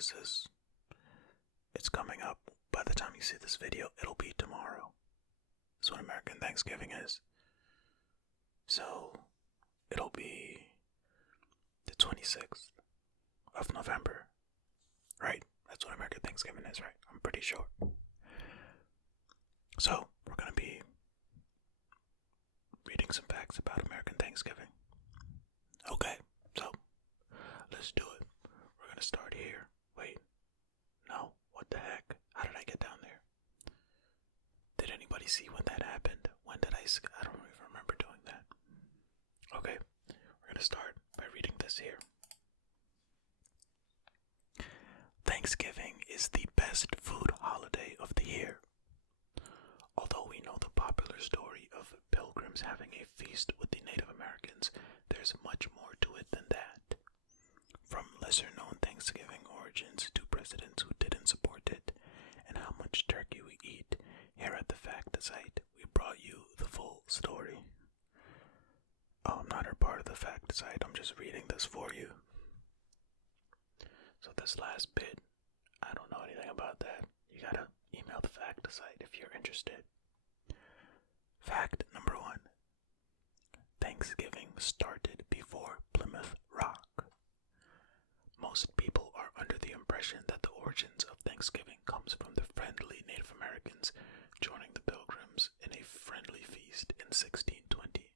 is this? It's coming up. By the time you see this video, it'll be tomorrow. That's what American Thanksgiving is. So, it'll be the 26th of November. Right? That's what American Thanksgiving is, right? I'm pretty sure. So, we're going to be reading some facts about American Thanksgiving. Okay, so, let's do it. We're going to start here. Wait. No, what the heck? How did I get down there? Did anybody see when that happened? When did I don't even remember doing that. Okay, we're going to start by reading this here. Thanksgiving is the best food holiday of the year. Although we know the popular story of pilgrims having a feast with the Native Americans, there's much more to it than that. From lesser-known Thanksgiving origins to presidents who didn't support it, and how much turkey we eat, here at the Fact Site, we brought you the full story. Oh, I'm not a part of the Fact Site, I'm just reading this for you. So this last bit, I don't know anything about that. You gotta email the Fact Site if you're interested. Fact number 1. Thanksgiving started before Plymouth Rock. Most people are under the impression that the origins of Thanksgiving comes from the friendly Native Americans joining the Pilgrims in a friendly feast in 1620.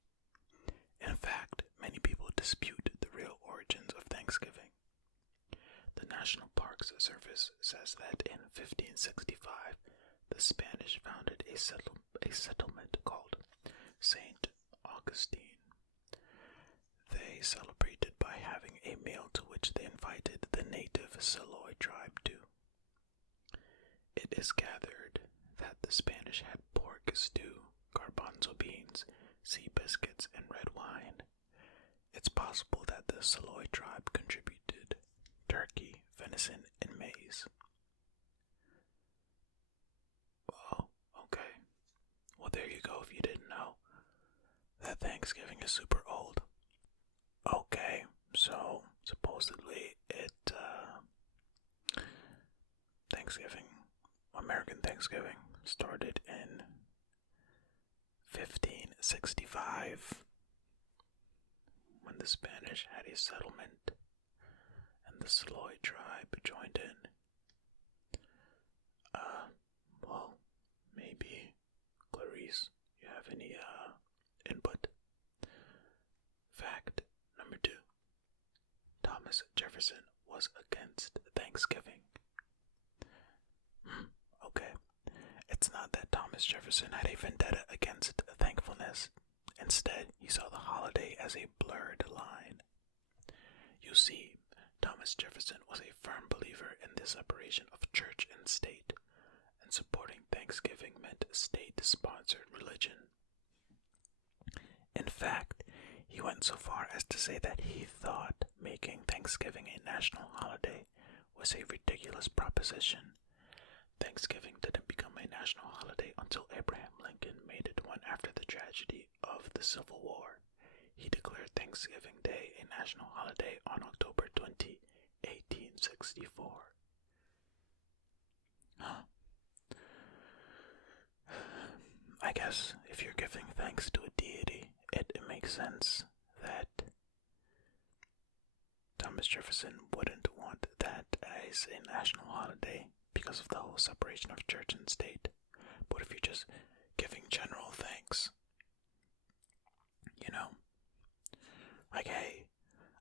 In fact, many people dispute the real origins of Thanksgiving. The National Parks Service says that in 1565, the Spanish founded a settlement called St. Augustine. They celebrated by having a meal to which they invited the native Seloy tribe to. It is gathered that the Spanish had pork stew, garbanzo beans, sea biscuits, and red wine. It's possible that the Seloy tribe contributed turkey, venison, and maize. Oh, okay. Well, there you go if you didn't know that Thanksgiving is super old. Okay, so supposedly American Thanksgiving started in 1565 when the Spanish had a settlement and the Seloy tribe joined in. Well, maybe Clarice, you have any input? Fact number 2. Thomas Jefferson was against Thanksgiving. Okay. It's not that Thomas Jefferson had a vendetta against thankfulness. Instead, he saw the holiday as a blurred line. You see, Thomas Jefferson was a firm believer in the separation of church and state, and supporting Thanksgiving meant state-sponsored religion. In fact, he went so far as to say that he thought making Thanksgiving a national holiday was a ridiculous proposition. Thanksgiving didn't become a national holiday until Abraham Lincoln made it one after the tragedy of the Civil War. He declared Thanksgiving Day a national holiday on October 20, 1864. I guess if you're giving thanks to a deity, it makes sense that Thomas Jefferson wouldn't want that as a national holiday because of the whole separation of church and state. But if you're just giving general thanks, like, hey,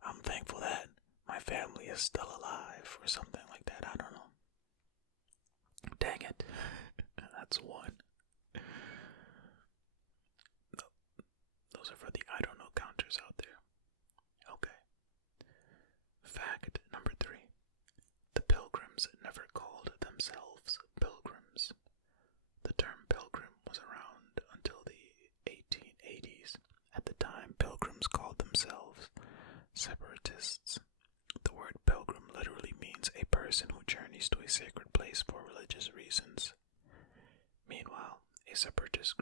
I'm thankful that my family is still alive or something like that, I don't know. Dang it. That's one. Those are for the I don't know counters out there. Okay. Fact number 3. The Pilgrims never called themselves pilgrims. The term pilgrim was around until the 1880s. At the time, pilgrims called themselves separatists. The word pilgrim literally means a person who journeys to a sacred place for religious reasons. Meanwhile, a separatist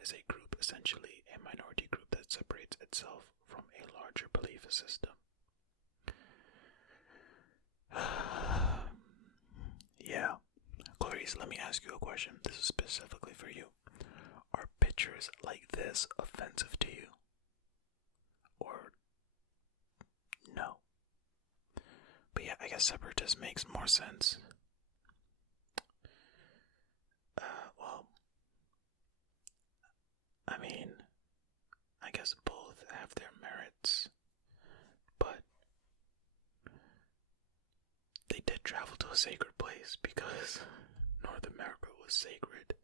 is a group, essentially a minority group that separates itself from a larger belief system. Yeah. Clarice, let me ask you a question. This is specifically for you. Are pictures like this offensive to you? Or no? But yeah, I guess separatist makes more sense. Well, I mean, I guess both have their merits, but they did travel to a sacred place because North America was sacred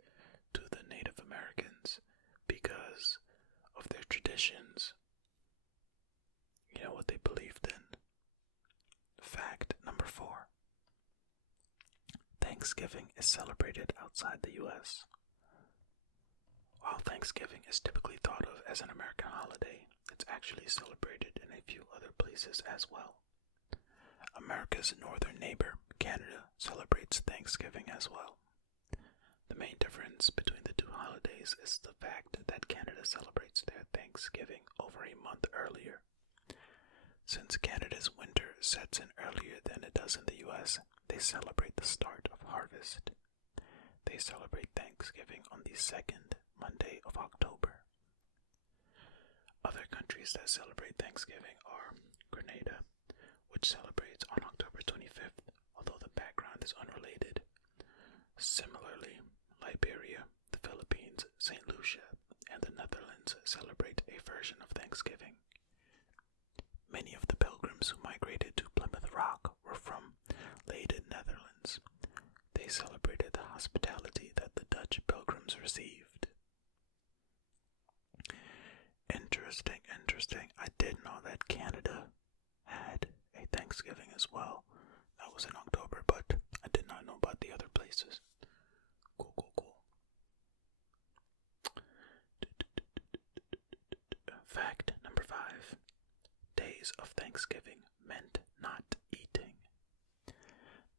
to the Native Americans because of their traditions, you know, what they believed in. Fact number 4. Thanksgiving is celebrated outside the U.S. While Thanksgiving is typically thought of as an American holiday, it's actually celebrated in a few other places as well. America's northern neighbor, Canada, celebrates Thanksgiving as well. The main difference between the two holidays is the fact that Canada celebrates their Thanksgiving over a month earlier. Since Canada's winter sets in earlier than it does in the US, they celebrate the start of harvest. They celebrate Thanksgiving on the second Monday of October. Other countries that celebrate Thanksgiving are Grenada, which celebrates on October 25th, although the background is unrelated. Similarly, Liberia, the Philippines, St. Lucia, and the Netherlands celebrate a version of Thanksgiving. Many of the pilgrims who migrated to Plymouth Rock were from Leiden, Netherlands. They celebrated the hospitality that the Dutch pilgrims received. Interesting. I did know that Canada had a Thanksgiving as well. That was in October, but I did not know about the other places. Cool. Fact number 5. Days of Thanksgiving meant not eating.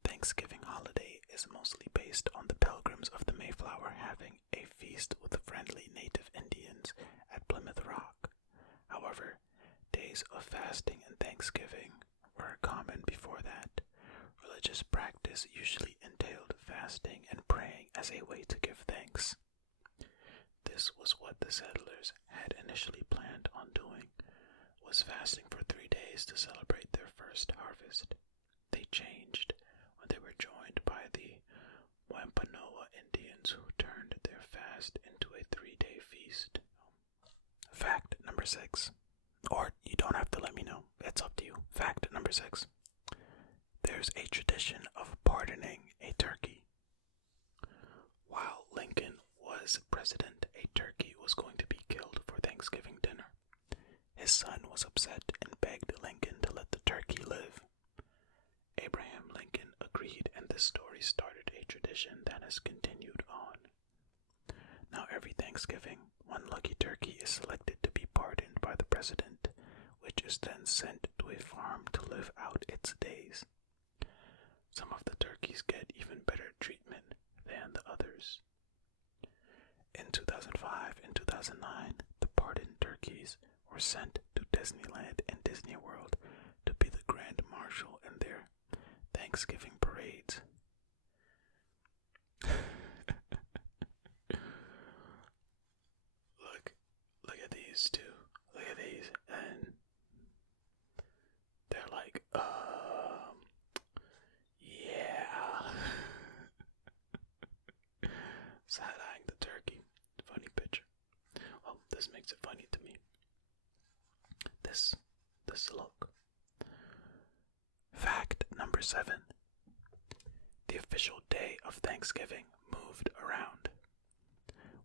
Thanksgiving holiday is mostly based on the pilgrims of the Mayflower having a feast with the friendly native Indians at Plymouth Rock. However, days of fasting and Thanksgiving were common before that. Religious practice usually entailed fasting and praying as a way to give thanks. This was what the settlers had initially planned on doing, was fasting for 3 days to celebrate their first harvest. They changed when they were joined by the Wampanoag Indians who turned their fast into a 3-day feast. Fact number 6. Or you don't have to let me know. It's up to you. Fact number 6. There's a tradition of pardoning a turkey. While Lincoln was president, a turkey was going to be killed for Thanksgiving dinner. His son was upset and begged Lincoln to let the turkey live. Abraham Lincoln agreed, and this story started a tradition that has continued on. Now every Thanksgiving, one lucky turkey is selected to be pardoned by the president, which is then sent to a farm to live out its days. Some of the turkeys get even better treatment than the others. In 2005 and 2009, the pardoned turkeys were sent to Disneyland and Disney World to be the grand marshal in their Thanksgiving parades. Look at these two. Look at these, and they're like, yeah. Side-eyeing the turkey. Funny picture. Well, this makes it funny to me. This look. Fact number 7. The official day of Thanksgiving moved around.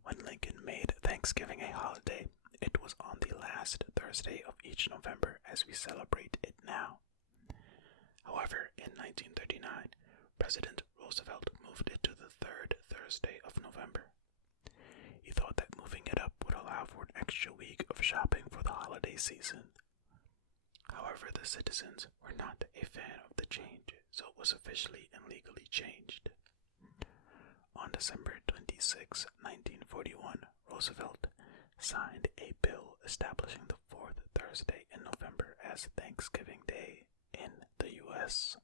When Lincoln made Thanksgiving a holiday, it was on the last Thursday of each November as we celebrate it now. However, in 1939, President Roosevelt moved it to the third Thursday of November. He thought that moving it up would allow for an extra week of shopping for the holiday season. However, the citizens were not a fan of the change, so it was officially and legally changed. On December 26, 1941, Roosevelt signed a bill establishing the fourth Thursday in November as Thanksgiving Day in the U.S.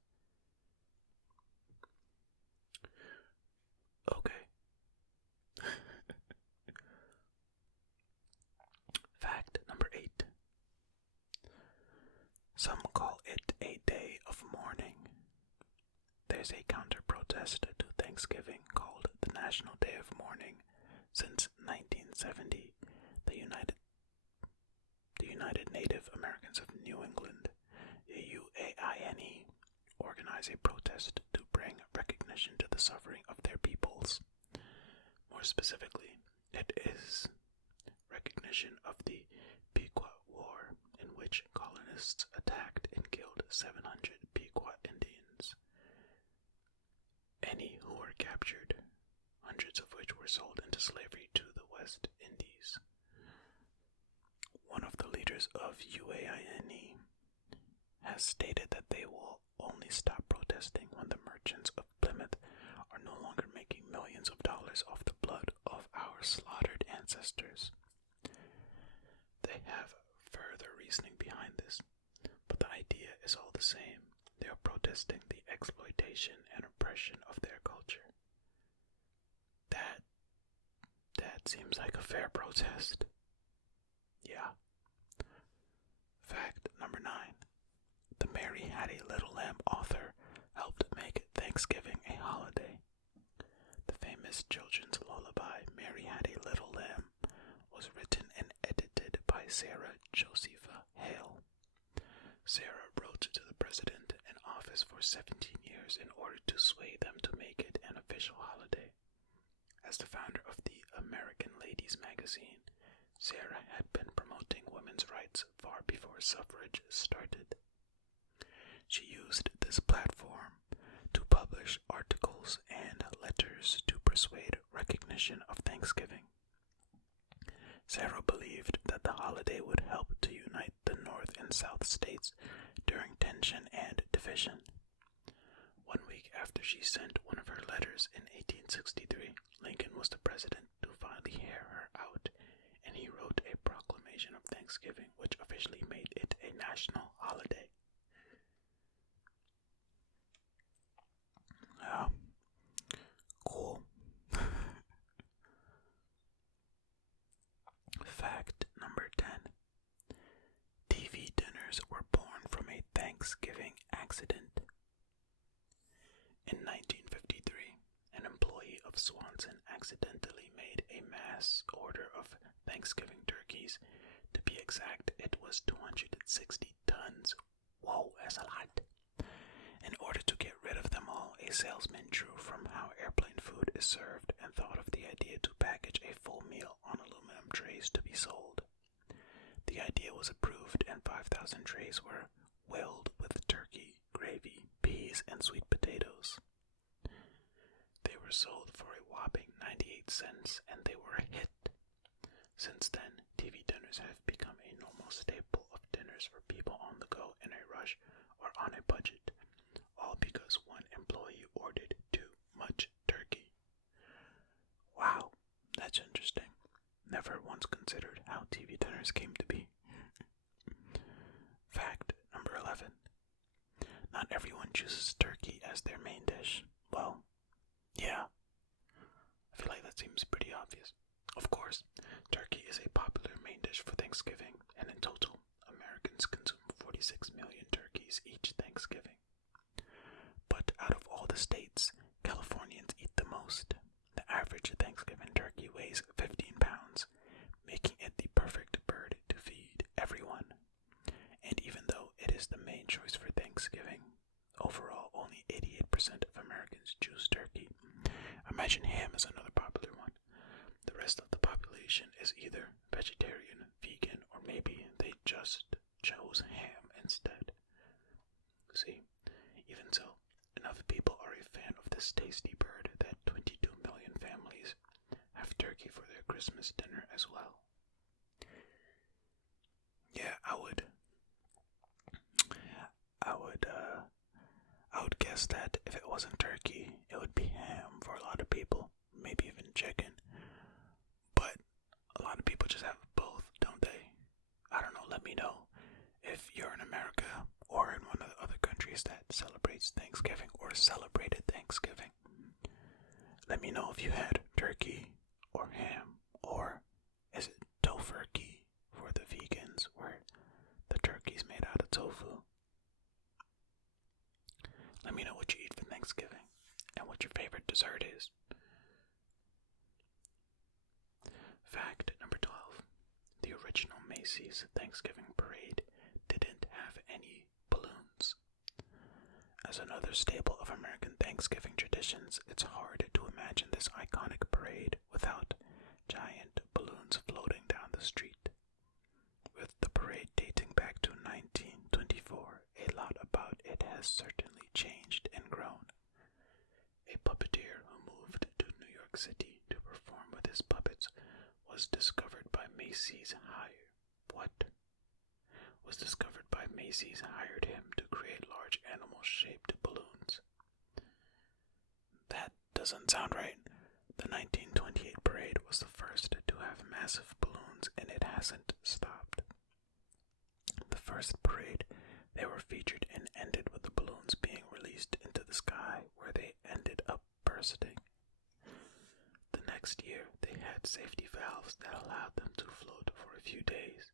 organize a counter-protest to Thanksgiving called the National Day of Mourning. Since 1970, the United Native Americans of New England, the UAINE, organize a protest to bring recognition to the suffering of their peoples. More specifically, it is recognition of the Pequot War, in which colonists attacked and killed 700 Pequot Indians. Any who were captured, hundreds of which were sold into slavery to the West Indies. One of the leaders of UAINE has stated that they will only stop protesting when the merchants of Plymouth are no longer making millions of dollars off the blood of our slaughtered ancestors. They have further reasoning behind this, but the idea is all the same. They are protesting the exploitation and oppression of their culture. That seems like a fair protest. Yeah. Fact number 9. The Mary Had a Little Lamb author helped make Thanksgiving a holiday. The famous children's lullaby, Mary Had a Little Lamb, was written and edited by Sarah Josepha Hale. Sarah wrote to the president in office for 17 years in order to sway them to make it an official holiday. As the founder of the American Ladies magazine, Sarah had been promoting women's rights far before suffrage started. She used this platform to publish articles and letters to persuade recognition of Thanksgiving. Sarah believed that the holiday would help to unite the North and South states during tension and division. 1 week after she sent one of her letters in 1863, Lincoln was the president to finally hear her out, and he wrote a proclamation of Thanksgiving which officially made it a national holiday. Cool. Fact number 10. TV dinners were born from a Thanksgiving accident. In 1953, an employee of Swanson accidentally made a mass order of Thanksgiving turkeys. To be exact, it was 260 tons. Whoa, that's a lot. In order to get rid of them all, a salesman drew from how airplane food is served and thought of the idea to package a full meal on aluminum trays to be sold. The idea was approved and 5,000 trays were willed with turkey, gravy, peas, and sweet potatoes. They were sold for a whopping 98 cents and they were a hit. Since then, TV dinners have become a normal staple of dinners for people on the go in a rush or on a budget, all because one employee ordered too much turkey. Wow, that's interesting. Never once considered how TV dinners came to be. Fact number 11. Not everyone chooses turkey as their main dish. Well, yeah. I feel like that seems pretty obvious. Of course, turkey is a popular main dish for Thanksgiving, and in total, Americans consume 46 million turkeys each Thanksgiving. But out of all the states, Californians eat the most. The average Thanksgiving turkey weighs 15 pounds, making it the perfect bird to feed everyone. And even though it is the main choice for Thanksgiving, overall only 88% of Americans choose turkey. Imagine ham is another popular one. The rest of the population is either vegetarian, vegan, or maybe they just chose ham instead. See, even so, enough people are a fan of this tasty bird that 22 million families have turkey for their Christmas dinner as well. Yeah, I would guess that if it wasn't turkey, it would be ham for a lot of people, maybe even chicken. But a lot of people just have both, don't they? I don't know, let me know if you're in America or in one of the other countries that celebrates Thanksgiving or celebrated Thanksgiving. Let me know if you had turkey or ham, or is it tofurkey for the vegans where the turkey's made out of tofu. Let me know what you eat for Thanksgiving. your favorite dessert is. Fact number 12. The original Macy's Thanksgiving Parade didn't have any balloons. As another staple of American Thanksgiving traditions, it's hard to imagine this iconic parade without giant balloons floating down the street. With the parade dating back to 1924, a lot about it has certainly changed and grown. A puppeteer who moved to New York City to perform with his puppets was discovered by Macy's hired him to create large animal-shaped balloons. That doesn't sound right. The 1928 parade was the first to have massive balloons, and it hasn't stopped. The first parade, they were featured and ended with the balloons being released into the sky, where they ended up bursting. The next year, they had safety valves that allowed them to float for a few days,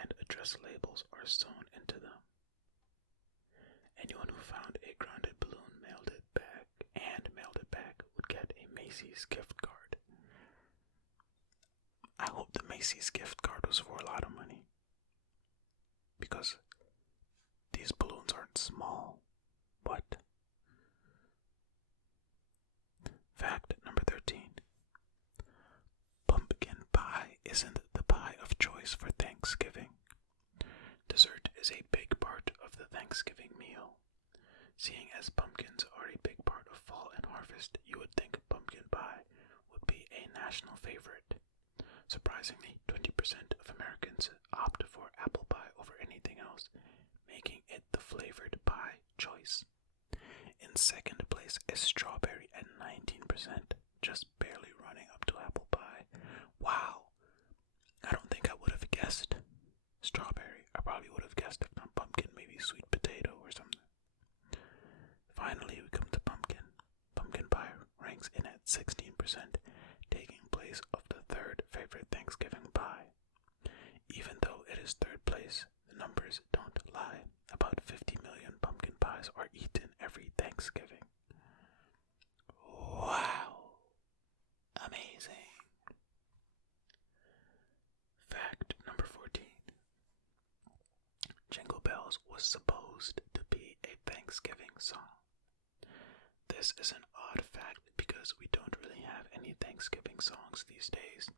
and address labels are sewn into them. Anyone who found a grounded balloon mailed it back would get a Macy's gift card. I hope the Macy's gift card was for a lot of money, because these balloons aren't small. But fact number 13. Pumpkin pie isn't the pie of choice for Thanksgiving. Dessert is a big part of the Thanksgiving meal. Seeing as pumpkins are a big part of fall and harvest, you would think pumpkin pie would be a national favorite. Surprisingly, 20% of Americans opt for apple pie over anything else, making it the flavored pie choice. In second place is strawberry at 19%, just barely running up to apple pie. Wow! I don't think I would have guessed strawberry. I probably would have guessed, if not pumpkin, maybe sweet potato or something. Finally, we come to pumpkin. Pumpkin pie ranks in at 16%, taking place of the third favorite Thanksgiving pie. Even though it is third place, the numbers don't lie. About 50 million pumpkin pies are eaten every Thanksgiving. Wow! Amazing! Fact number 14. Jingle Bells was supposed to be a Thanksgiving song. This is an odd fact because we don't really have any Thanksgiving songs these days.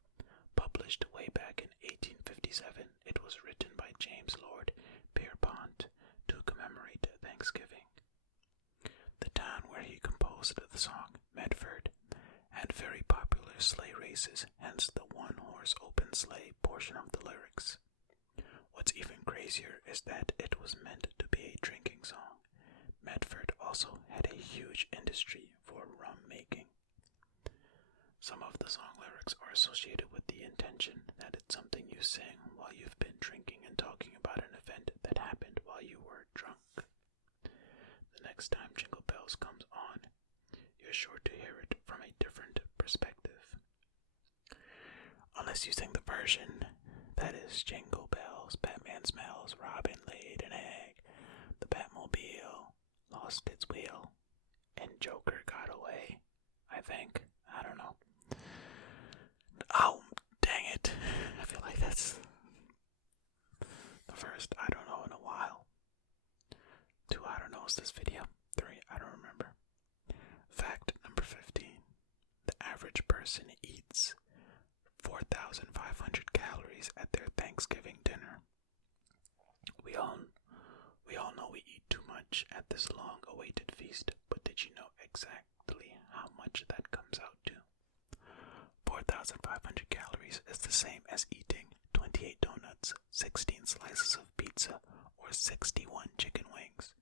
Published way back in 1857, it was written by James Lord Pierpont to commemorate Thanksgiving. The town where he composed the song, Medford, had very popular sleigh races, hence the one-horse open sleigh portion of the lyrics. What's even crazier is that it was meant to be a drinking song. Medford also had a huge industry for rum making. Some of the song lyrics are associated with the intention that it's something you sing while you've been drinking and talking about an event that happened while you were drunk. The next time Jingle Bells comes on, you're sure to hear it from a different perspective. Unless you sing the version that is Jingle Bells, Batman smells, Robin laid an egg, the Batmobile lost its wheel, and Joker got away, I think. I don't know. Oh, dang it. I feel like that's the first I don't know in a while. 2 I don't knows this video. 3 I don't remember. Fact number 15. The average person eats 4,500 calories at their Thanksgiving dinner. We all know we eat too much at this long-awaited feast, but did you know exactly how much that comes out to? 4,500 calories is the same as eating 28 donuts, 16 slices of pizza, or 61 chicken wings.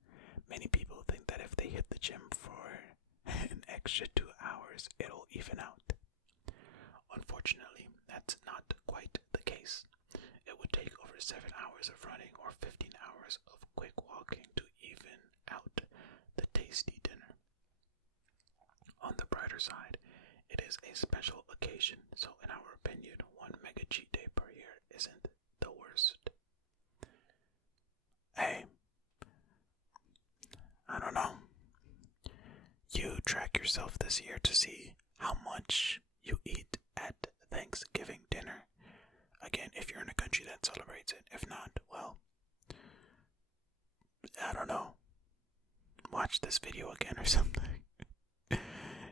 Many people think that if they hit the gym for an extra 2 hours, it'll even out. Unfortunately, that's not quite the case. It would take over 7 hours of running or 15 hours of quick walking to even out the tasty dinner. On the brighter side, it is a special occasion, so in our opinion, 1 mega cheat day per year isn't the worst. Hey, I don't know. You track your yourself this year to see how much you eat at Thanksgiving dinner. Again, if you're in a country that celebrates it. If not, well, I don't know. Watch this video again or something.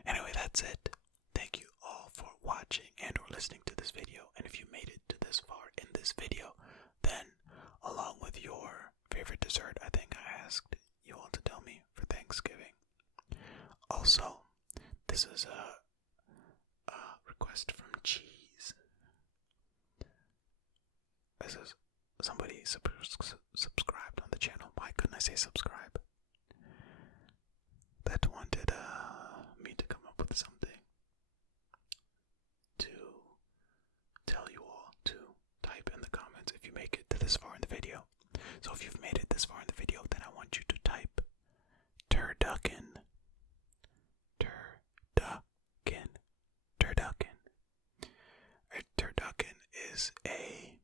Anyway, that's it. Thank you all for watching and or listening to this video. And if you made it to this far in this video, then along with your favorite dessert, I think I asked you all to tell me for Thanksgiving. Also, this is a request from Cheese. This is somebody subscribed on the channel. Why couldn't I say subscribe? That wanted me to come up with something to tell you all to type in the comments if you make it to this far in the video. So if you've made it this far in the video, then I want you to type turducken. Turducken. Turducken. A turducken is a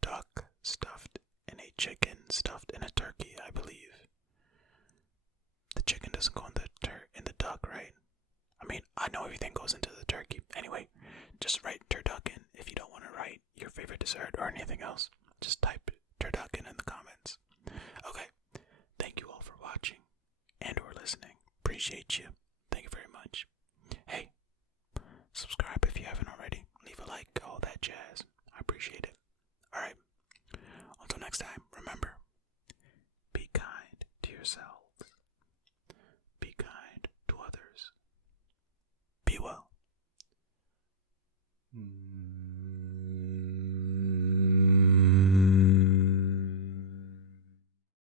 duck stuffed in a chicken stuffed in a turkey, I believe. The chicken doesn't go in the duck, right? I mean, I know everything goes into the turkey. Anyway, just write turducken if you don't want to write your favorite dessert or anything else. Just type turducken in the comments. Okay, thank you all for watching and or listening. Appreciate you.